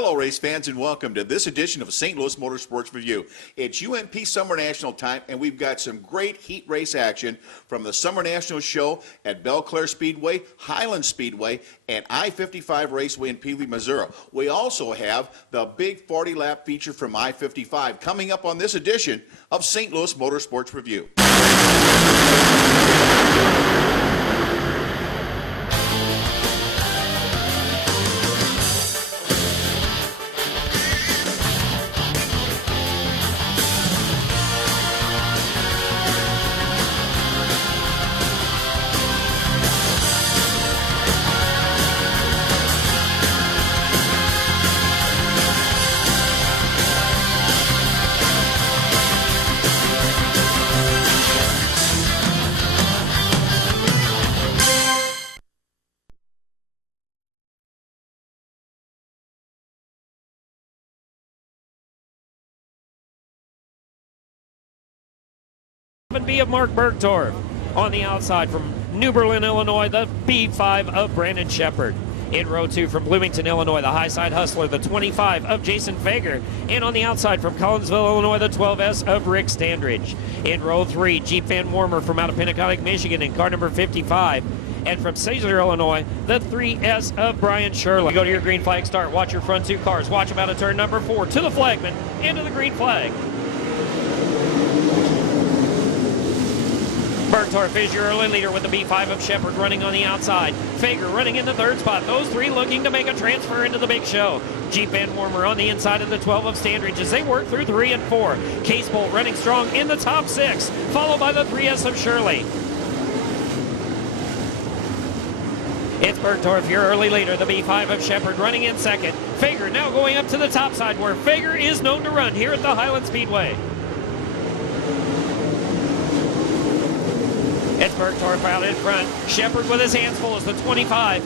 Hello, race fans, and welcome to this edition of St. Louis Motorsports Review. It's UMP Summer National time, and we've got some great heat race action from the Summer National show at Belleville Speedway, Highland Speedway, and I-55 Raceway in Peavey, Missouri. We also have the big 40-lap feature from I-55 coming up on this edition of St. Louis Motorsports Review. B of Mark Burgtorf. On the outside from New Berlin, Illinois, the B5 of Brandon Shepard. In row 2 from Bloomington, Illinois, the high side hustler, the 25 of Jason Fager. And on the outside from Collinsville, Illinois, the 12S of Rick Standridge. In row 3, Jeep Van Wormer from out of Pentacotic, Michigan in car number 55. And from Cesar, Illinois, the 3S of Brian Shirley. You go to your green flag start, watch your front 2 cars, watch them out of turn number 4 to the flagman, into the green flag. Burgtorf is your early leader with the B5 of Shepard running on the outside. Fager running in the third spot. Those three looking to make a transfer into the big show. Jeep Van Wormer on the inside of the 12 of Standridge as they work through 3 and 4. Case Bolt running strong in the top 6, followed by the 3S of Shirley. It's Burgtorf, your early leader, the B5 of Shepard running in second. Fager now going up to the top side where Fager is known to run here at the Highland Speedway. It's Burgtorf out in front. Shepard with his hands full as the 25.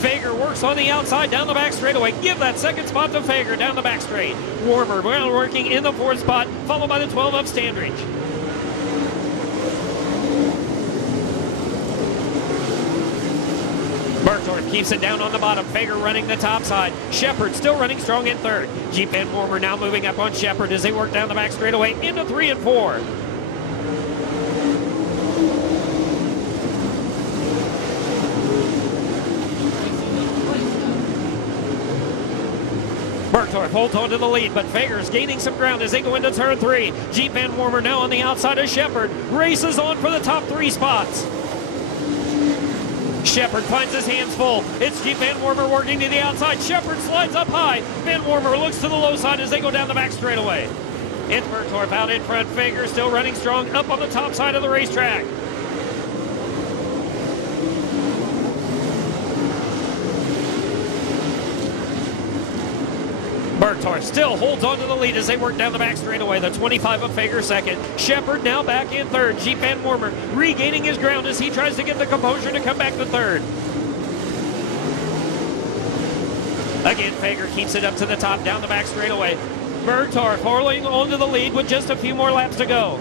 Fager works on the outside down the back straightaway. Give that second spot to Fager down the back straight. Wormer working in the 4th spot, followed by the 12 of Standridge. Burgtorf keeps it down on the bottom. Fager running the top side. Shepard still running strong in 3rd. Jeep Van Wormer now moving up on Shepard as they work down the back straightaway into 3 and 4. Burgtorf holds on to the lead, but Fager's gaining some ground as they go into turn 3. Jeep Van Wormer now on the outside of Shepard. Races on for the top 3 spots. Shepard finds his hands full. It's Jeep Van Wormer working to the outside. Shepard slides up high. Van Wormer looks to the low side as they go down the back straightaway. It's Burgtorf out in front. Fager still running strong up on the top side of the racetrack. Burgtorf still holds on to the lead as they work down the back straightaway. The 25 of Fager second. Shepard now back in 3rd. Jeep Van Wormer regaining his ground as he tries to get the composure to come back to 3rd. Again, Fager keeps it up to the top down the back straightaway. Burgtorf holding on to the lead with just a few more laps to go.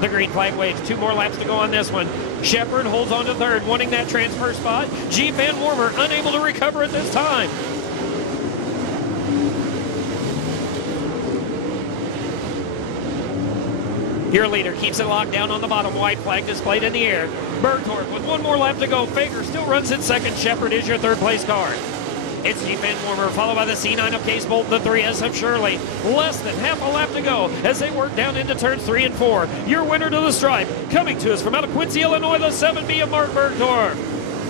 The green flag waves. 2 more laps to go on this one. Shepard holds on to 3rd, wanting that transfer spot. Jeep Van Wormer unable to recover at this time. Your leader keeps it locked down on the bottom. White flag displayed in the air. Burgtorf with 1 more lap to go. Fager still runs in 2nd. Shepard is your 3rd place car. It's Jeep Van Wormer followed by the C9 of Case Bolt, the 3S of Shirley. Less than half a lap to go as they work down into turns 3 and 4. Your winner to the stripe, coming to us from out of Quincy, Illinois, the 7B of Mark Burgtorf.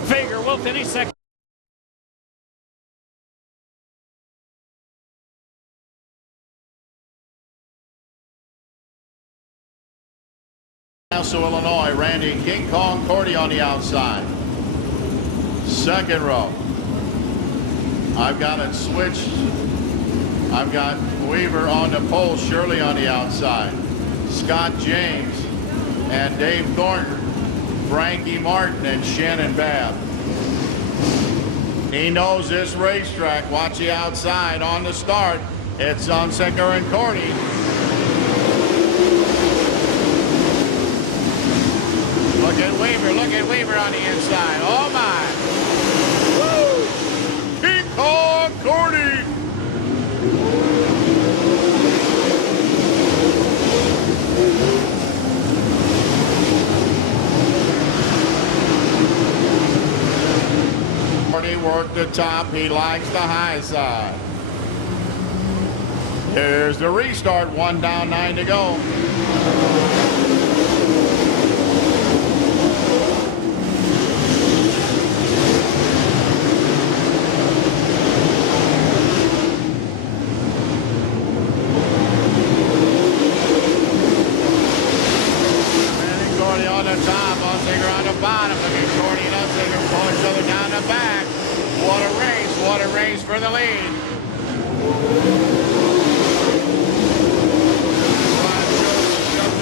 Fager will finish 2nd. Also, Illinois, Randy King Kong Cordy on the outside. 2nd row. I've got it switched. I've got Weaver on the pole, Shirley on the outside. Scott James and Dave Thornton, Frankie Martin and Shannon Babb. He knows this racetrack. Watch the outside on the start. It's Unsicker and Cordy. Look at Weaver on the inside. Oh my. Woo! King Kong Cordy. the top. He likes the high side. Here's the restart. 1 down, 9 to go. For the lead.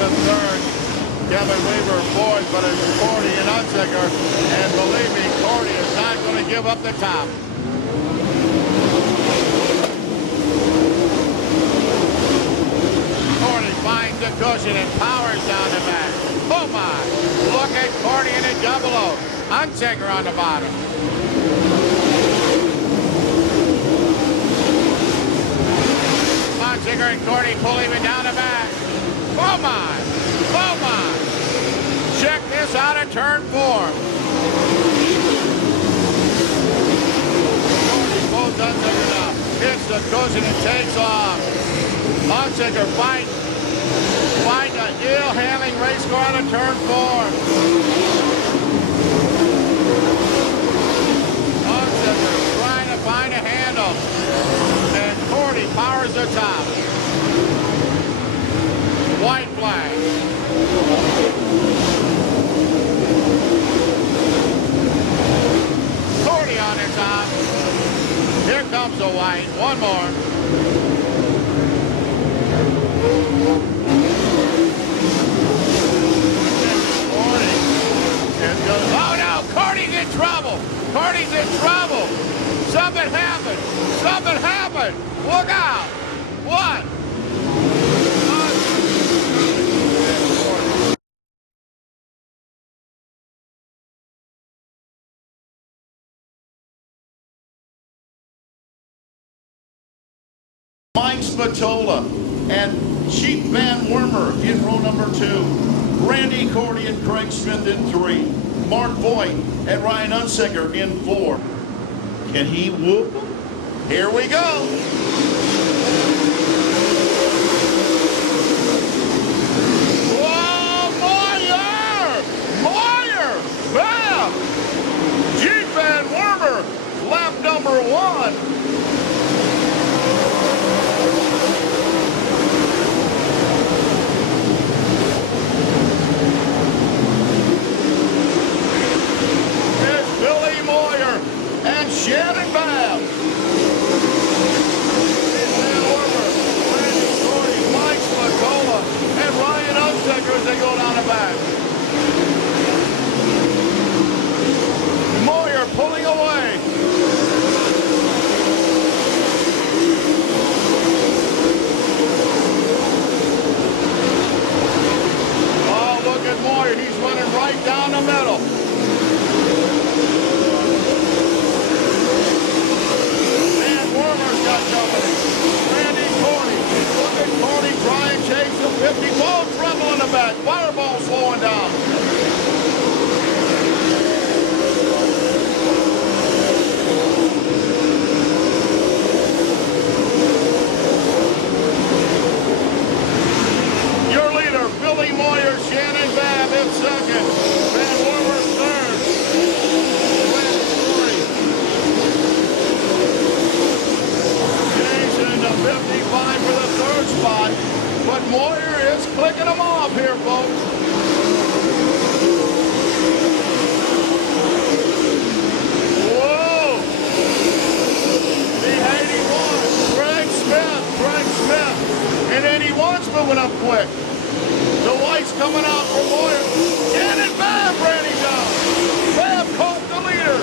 Third. Kevin Weaver fourth, but it's Cordy and Unzicker. And believe me, Cordy is not going to give up the top. Cordy finds the cushion and powers down the back. Oh my! Look at Cordy in a double O. Unzicker on the bottom. Unzicker and Cordy pull him down the back. Oh my! Oh my! Check this out at turn 4. Cordy pulls Unzicker down. Hits the cushion and takes off. Unzicker finds a ill handling race car out of turn 4. Unzicker trying to find a handle. And Cordy powers the top. White flag. Cordy on the top. Here comes the white. One more. Oh no, Cordy's in trouble. Cordy's in trouble. Something happened. Something happened. Look out. What? Mike Spatola and Chief Van Wormer in row number 2. Randy Cordy and Craig Smith in 3. Mark Voigt and Ryan Unzicker in 4. Can he whoop? Here we go. Whoa, Moyer! Moyer! Babb! Chief Van Wormer, lap number 1. And Shannon Babb. Van Wormer, Randy Cordy, Mike Spatola, and Ryan Unzicker as they go down the back. Moyer pulling away. Oh, look at Moyer. He's running right down the middle. Randy Cordy. Look at Cordy trying to chase the 50. Ball trouble in the back. Fireball slowing down. Your leader, Billy Moyer, Shannon Babb in second. Van Wormer third. The 55 for the third spot, but Moyer is clicking them off here, folks. Whoa! The 81, Craig Smith, and 81's moving up quick. The white's coming out for Moyer. Shannon Babb ran him down. Babb caught the leader.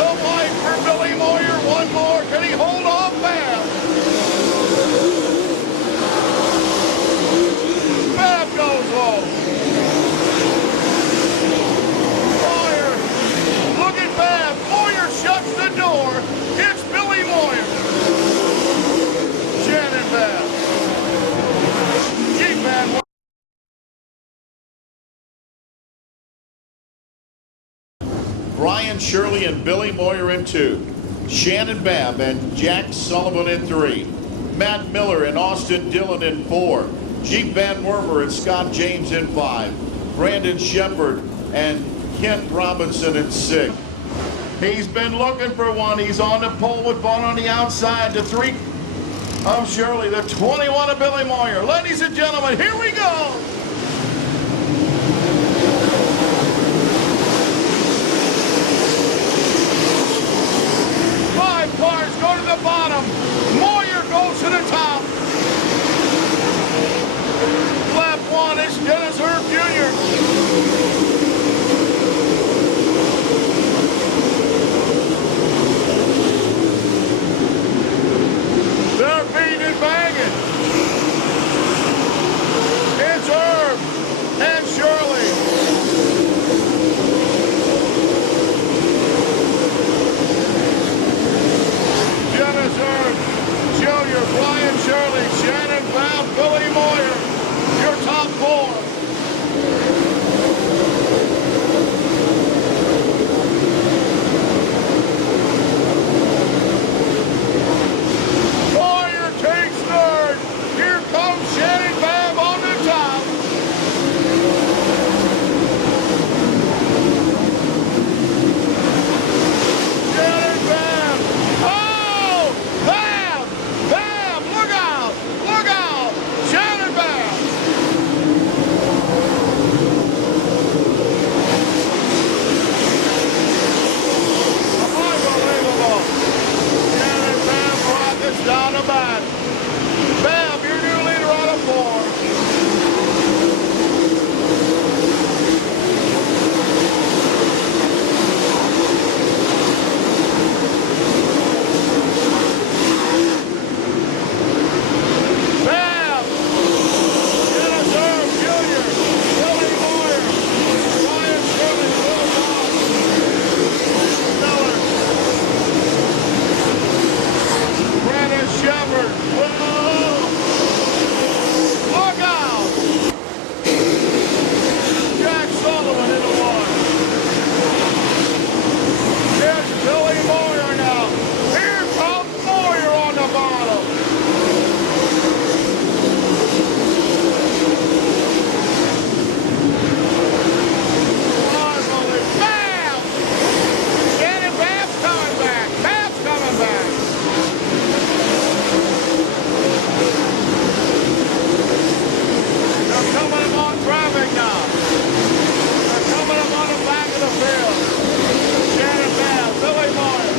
The white for Billy Moyer. One more. Can he hold off Babb? Babb goes low. Moyer. Look at Babb. Moyer shuts the door. It's Billy Moyer. Shannon Babb. Brian Shirley and Billy Moyer in 2. Shannon Babb and Jack Sullivan in 3. Matt Miller and Austin Dillon in 4. Jeep Van Werver and Scott James in 5. Brandon Shepard and Kent Robinson in 6. He's been looking for one. He's on the pole with one on the outside. The 3 of Shirley, the 21 of Billy Moyer. Ladies and gentlemen, here we go. Five cars go to the bottom. Moyer goes to the top. Lap 1 is Dennis Herb Jr. They're beating and banging. It's Herb and Shirley. Dennis Herb Jr., Brian Shirley, Shannon Babb, Billy Moyer, your top 4. Shannon Babb on the top. Shannon Babb. Oh! Babb! Babb! Look out! Look out! Shannon Babb. Unbelievable. Shannon Babb brought this down the back. Babb, your new leader on a 4. Babb, Dennis Herb Jr., Billy Moyer, Brian Shirley, Will Doss, Miller, Brandon Shepard, look out! Jack Sullivan in the 1. Here's Billy Moyer now. Here comes Moyer on the bottom. Babb! Shannon Babb's coming back. Babb's coming back. They're coming up on traffic now. They're coming up on the back of the field. Shannon Babb, Billy Moyer.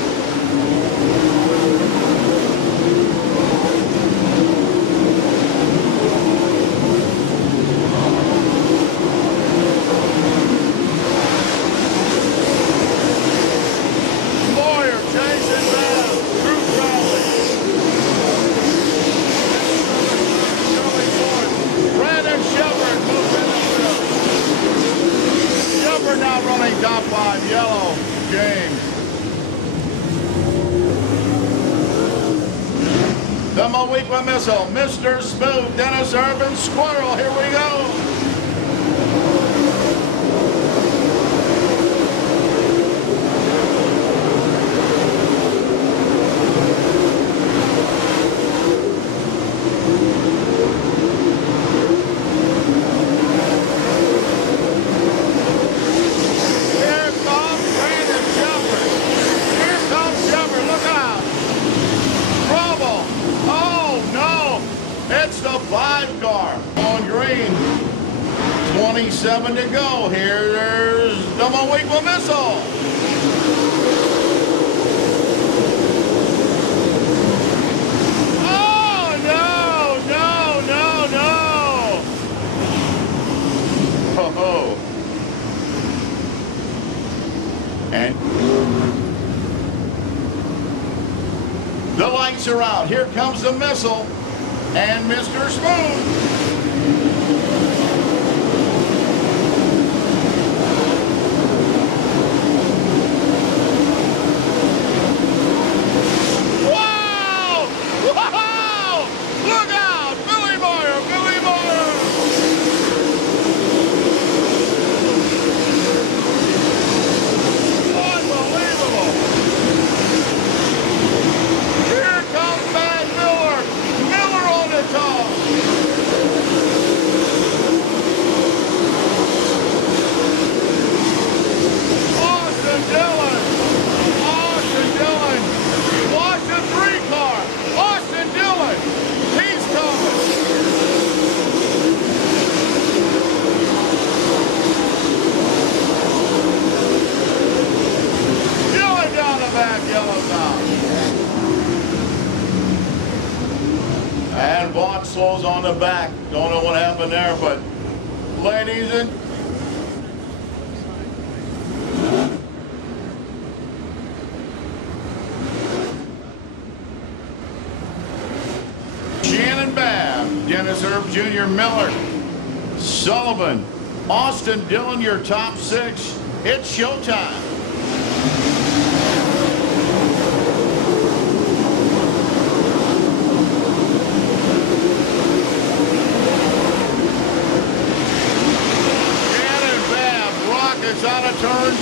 Moyer chasing Babb. Drew Crowley. Shirley Ford. Brandon Shepard moves in the field. Shepard now running top 5. Yellow, James. The Moequa Missile, Mr. Smooth, Dennis Urban, Squirrel. Here we go. Here comes Brandon Shepard. Here comes Shepard. Look out. Trouble. Oh, no. It's the 5 car on green. 27 to go. Here's the Moequa Missile. Oh, no, no, no, no. Oh, and the lights are out. Here comes the missile and Mr. Smooth. Wow! Wow! Look out! Billy Moyer! Billy Moyer! Boy, slows on the back. Don't know what happened there, but ladies and Shannon Babb, Dennis Herb Jr. Miller, Sullivan, Austin Dillon, your top 6. It's showtime. It's out of turn 2.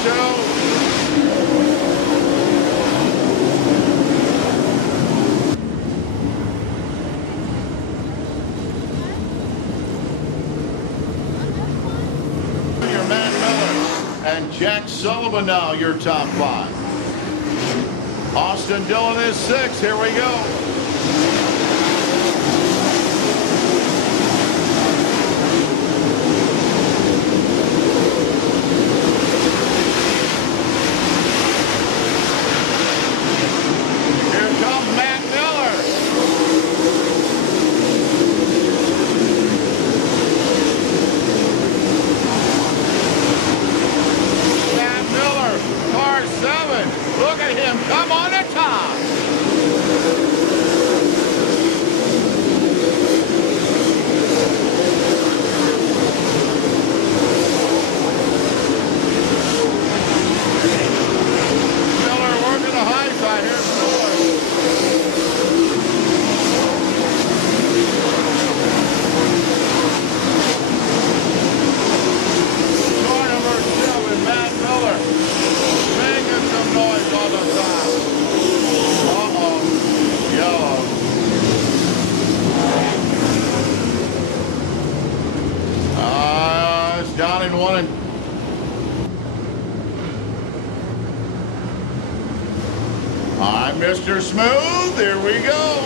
Your Matt Miller and Jack Sullivan now your top 5. Austin Dillon is 6. Here we go. Look at him come on the top. Miller working the high side. Here's Miller. Car number 7, Matt Miller. Making some noise on the top. Uh-oh. Yellow. It's down in 1 and... I'm Mr. Smooth. Here we go.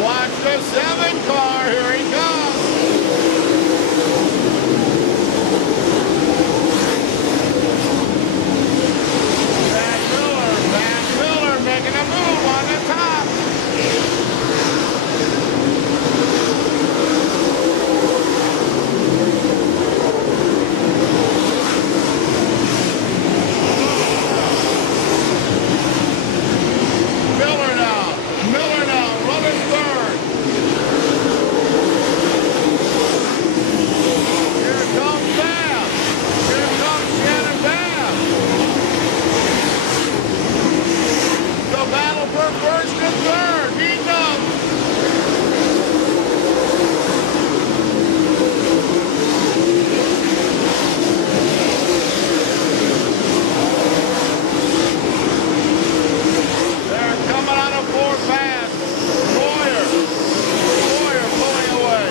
Watch the 7 car, here he comes. Matt Miller making a move on the top. Miller now, running third. Here comes Babb. Here comes Shannon Babb. The battle for first and third. Heating up. They're coming out of 4 fast. Moyer pulling away.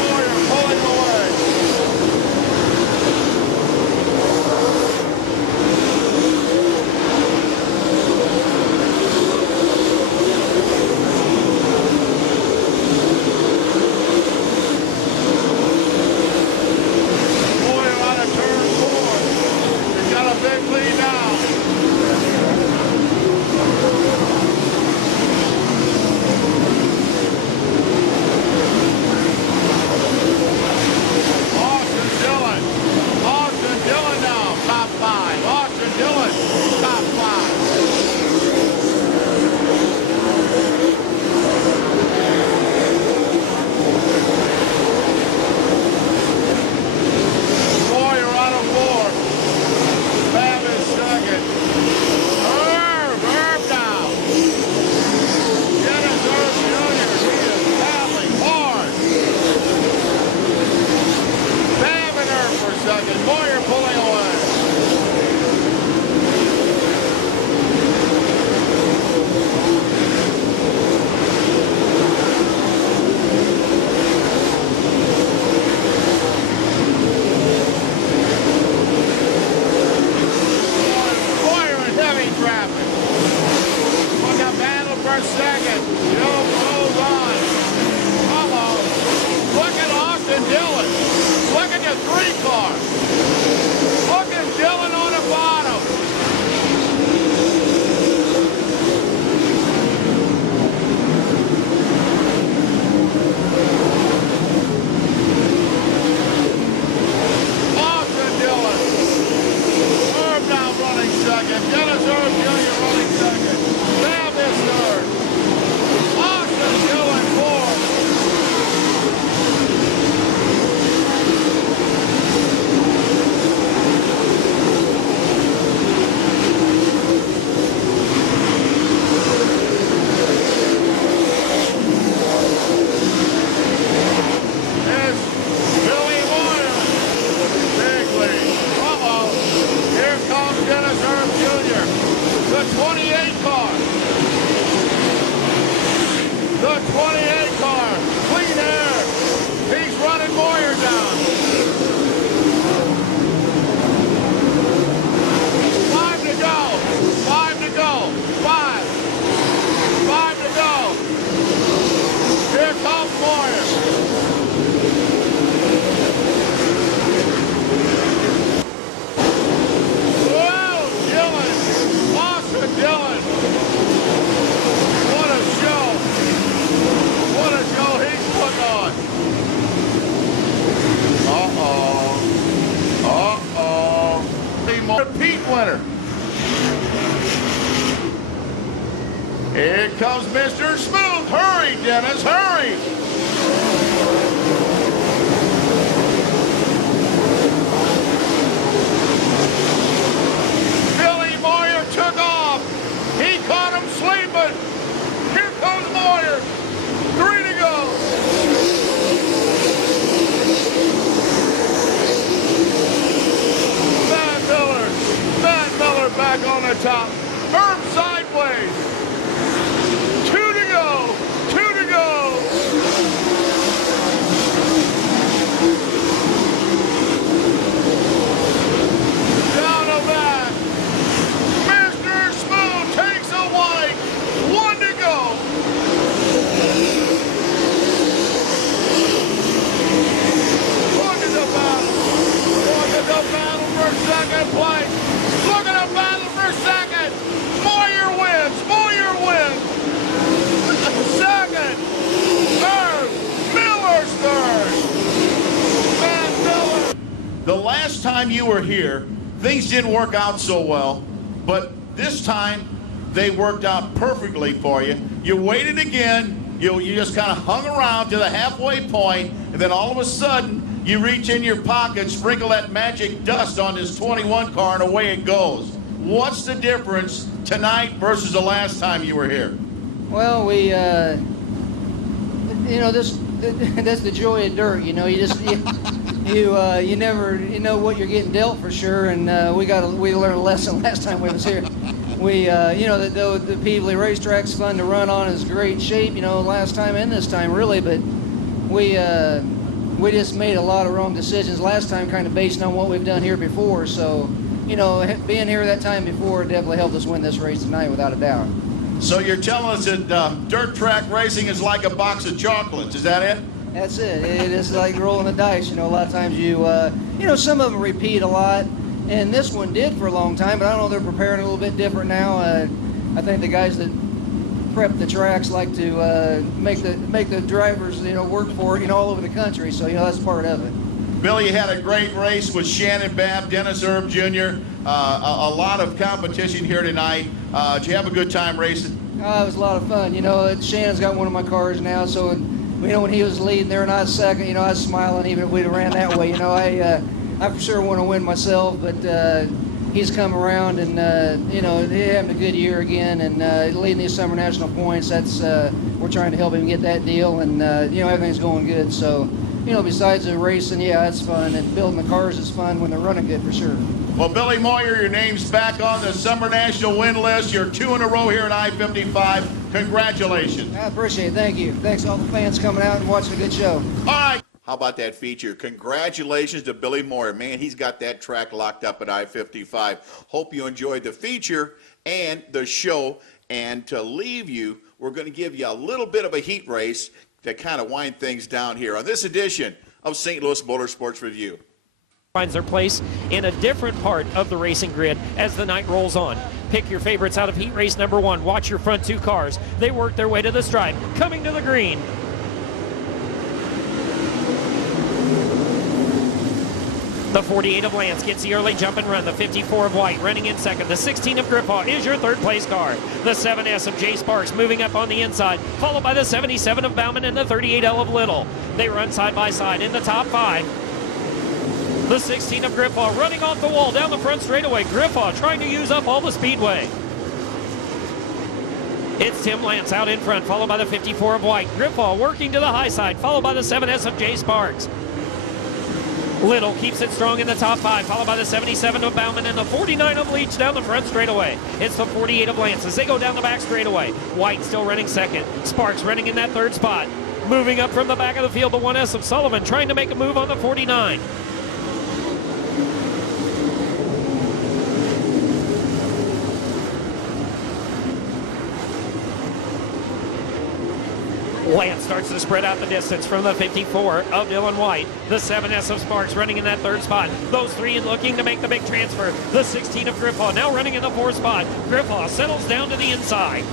Moyer pulling away. Moyer out of turn 4. He's got a big lead now. Austin Dillon now, top 5. Austin Dillon, top 5. Moyer out of 4. Babb is second. Herb now. Dennis Herb Jr. He is battling hard. Babb and Herb for second. Moyer pulling away. Moyer in heavy traffic. Look at battle for second. Joe goes on. Come on. second. Dennis Earl Jr. running second. Babb is third. Austin Dillon fourth. It's Billy Moyer. Big lead. Uh-oh. Here comes Dennis Earl Jr. The 28 car. The 28 car. Clean air. He's running Moyer down. 5 to go. 5 to go. 5. 5 to go. Here comes Moyer. Whoa, Dillon. Austin Dillon. What a show. What a show he's put on. Uh-oh. Uh-oh. Repeat winner. Here comes Mr. Smooth. Hurry, Dennis, hurry. Billy Moyer took off. He caught him sleeping. Here comes Moyer. 3 to go. Van Miller back on the top. Herb sideways. 2 to go. 2 to go. Down the back. Mr. Smooth takes a white. 1 to go. Look at the battle. Look at the battle for second place. Look at the battle for second. Moyer wins. Moyer wins. Second. Third. Miller's third. Van Miller. The last time you were here, things didn't work out so well, but this time they worked out perfectly for you. You waited again. You just kind of hung around to the halfway point, and then all of a sudden, you reach in your pocket, sprinkle that magic dust on this 21 car, and away it goes. What's the difference tonight versus the last time you were here? Well, we, that's the joy of dirt. You know, you just you never what you're getting dealt for sure. And we learned a lesson last time we was here. We the Peevely racetrack's fun to run on, is great shape. You know, last time and this time really, but we just made a lot of wrong decisions last time, kind of based on what we've done here before. So, you know, being here that time before definitely helped us win this race tonight, without a doubt. So you're telling us that dirt track racing is like a box of chocolates, is that it? That's it. It is like rolling the dice. You know, a lot of times some of them repeat a lot, and this one did for a long time, but I don't know, they're preparing a little bit different now. I think the guys that prep the tracks like to make the drivers, work for it, all over the country. So, that's part of it. Billy, you had a great race with Shannon Babb, Dennis Earl Jr., a lot of competition here tonight. Did you have a good time racing? It was a lot of fun. Shannon's got one of my cars now, so when he was leading there and I was second, I was smiling even if we'd have ran that way. I for sure want to win myself, but he's come around and having a good year again, and leading these Summer National points. That's we're trying to help him get that deal, and everything's going good. So, besides the racing, yeah, it's fun, and building the cars is fun when they're running good for sure. Well, Billy Moyer, your name's back on the Summer National win list. You're 2 in a row here at I-55. Congratulations. I appreciate it. Thank you. Thanks to all the fans coming out and watching a good show. All right. How about that feature? Congratulations to Billy Moyer. Man, he's got that track locked up at I-55. Hope you enjoyed the feature and the show. And to leave you, we're going to give you a little bit of a heat race to kind of wind things down here on this edition of St. Louis Motorsports Review. Finds their place in a different part of the racing grid as the night rolls on. Pick your favorites out of heat race number 1. Watch your front 2 cars. They work their way to the stripe, coming to the green. The 48 of Lance gets the early jump and run. The 54 of White running in second. The 16 of Grippaw is your third place car. The 7S of Jay Sparks moving up on the inside, followed by the 77 of Bauman and the 38L of Little. They run side by side in the top 5. The 16 of Grippaw running off the wall down the front straightaway. Grippaw trying to use up all the speedway. It's Tim Lance out in front, followed by the 54 of White. Grippaw working to the high side, followed by the 7S of Jay Sparks. Little keeps it strong in the top 5, followed by the 77 of Bauman and the 49 of Leach down the front straightaway. It's the 48 of Lance as they go down the back straightaway. White still running second. Sparks running in that third spot. Moving up from the back of the field, the 1S of Sullivan trying to make a move on the 49. Lance starts to spread out the distance from the 54 of Dylan White. The 7S of Sparks running in that third spot. Those three looking to make the big transfer. The 16 of Grippaw now running in the fourth spot. Grippaw settles down to the inside.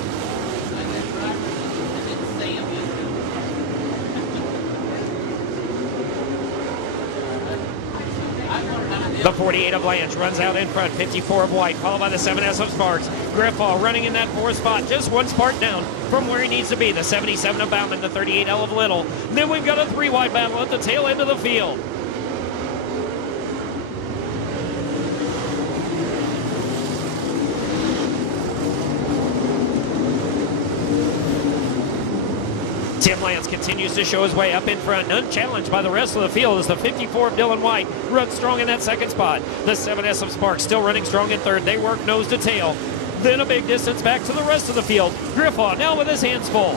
The 48 of Lance runs out in front, 54 of White, followed by the 7S of Sparks. Grippaw running in that fourth spot, just one spark down from where he needs to be. The 77 of Bauman, the 38L of Little. Then we've got a 3-wide battle at the tail end of the field. Tim Lance continues to show his way up in front, unchallenged by the rest of the field as the 54 of Dylan White runs strong in that second spot. The 7S of Sparks still running strong in third. They work nose to tail. Then a big distance back to the rest of the field. Grippaw now with his hands full.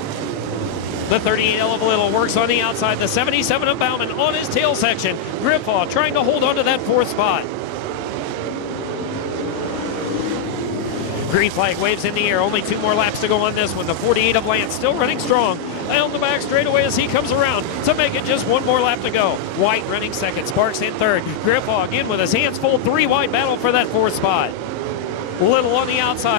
The 38L of Little works on the outside. The 77 of Bauman on his tail section. Grippaw trying to hold on to that fourth spot. Green flag waves in the air. Only 2 more laps to go on this one. The 48 of Lance still running strong down the back straightaway as he comes around to make it just 1 more lap to go. White running second. Sparks in third. Grippaw again with his hands full. 3-wide battle for that fourth spot. Little on the outside.